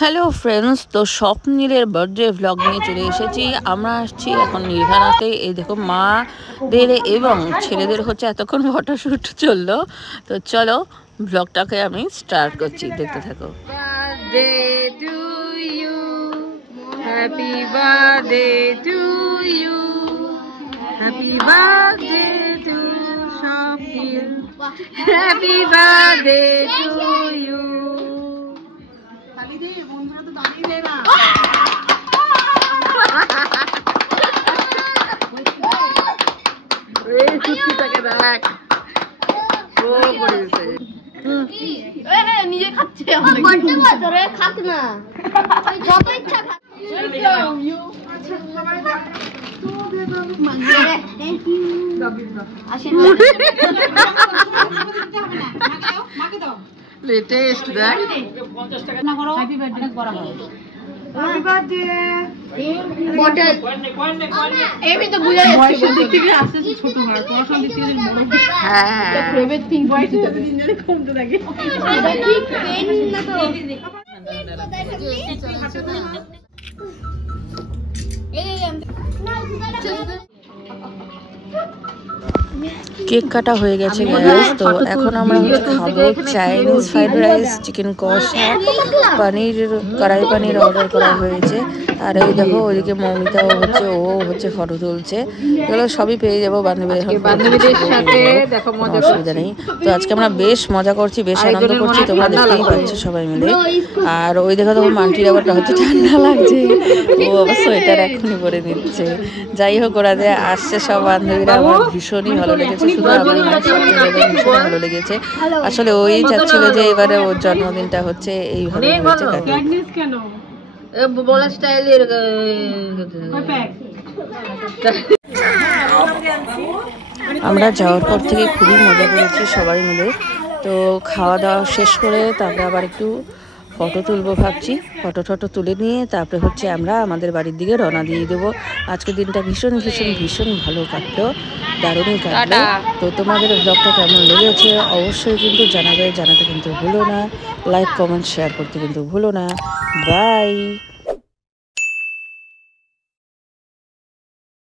Hello friends, তো স্বপ্নীলের birthday vlog নিয়ে চলে এসেছি। আমরা আসছি এখন নির্ভানাতে। এই দেখো মাদের এবং ছেলেদের হচ্ছে এতক্ষণ ফটোশ্যুট চললো। তো চলো ভ্লগটাকে আমি স্টার্ট করছি, দেখতে থাকো। Birthday to you, happy birthday to you, happy birthday to Swapnil, happy birthday to you. নিজে খাচ্ছে খাক না, যত ইচ্ছা খাক। লেটেস্ট দেখ। হ্যাপি বার্থডে বটল এমনি তো বুঝা যাচ্ছে বয়সের দিক থেকে আস্তে আস্তে ছোট হয়, পড়াশোনার দিক থেকে বড় হয়। হ্যাঁ, তো ফেভারিট থিং বয়সে যত দিন ধরে কমতে থাকে। এটা ঠিক পেন না তো কেক কাটা হয়ে গেছে গাইস। তো এখন আমরা খাবো চাইনিজ ফ্রাইড রাইস, চিকেন কষা, পনির, কড়াই পনির অর্ডার করা হয়েছে। আর এই দেখো ওইদিকে মৌমিতাও হচ্ছে, ও হচ্ছে ফটো তুলছে। এগুলো সবই পেয়ে যাবো বান্ধবীদের সাথে, অসুবিধা নেই। তো আজকে আমরা বেশ মজা করছি, বেশ আনন্দ করছি, তোমরা দেখতেই পাচ্ছ সবাই মিলে। আর ওই দেখো তখন মান্টির আবারটা হচ্ছে ঠান্ডা লাগছে, ও আবার সোয়েটার এখনই পরে নিচ্ছে। যাই হোক, ওরা যে আসছে সব বান্ধবীরা, আমার ভীষণই ভালো লেগেছে। শুধু আমার ভীষণ ভালো লেগেছে। আসলে ওই চাচ্ছিল যে এবারে ওর জন্মদিনটা হচ্ছে এইভাবে হচ্ছে বলা স্টাইলের। আমরা যাওয়ার পর থেকে খুবই মজা করেছি সবাই মিলে। তো খাওয়া দাওয়া শেষ করে তারপরে আবার একটু ফটো তুলবো ভাবছি। ফটো টটো তুলে নিয়ে তারপরে হচ্ছে আমরা আমাদের বাড়ির দিকে রওনা দিয়ে দেবো। আজকের দিনটা ভীষণ ভীষণ ভীষণ ভালো কাটলো, দারুণই কাটলো। তো তোমাদের ব্লগটা কেমন লেগেছে অবশ্যই কিন্তু জানাবে, জানাতে কিন্তু ভুলো না। লাইক, কমেন্ট, শেয়ার করতে কিন্তু ভুলো না। বাই।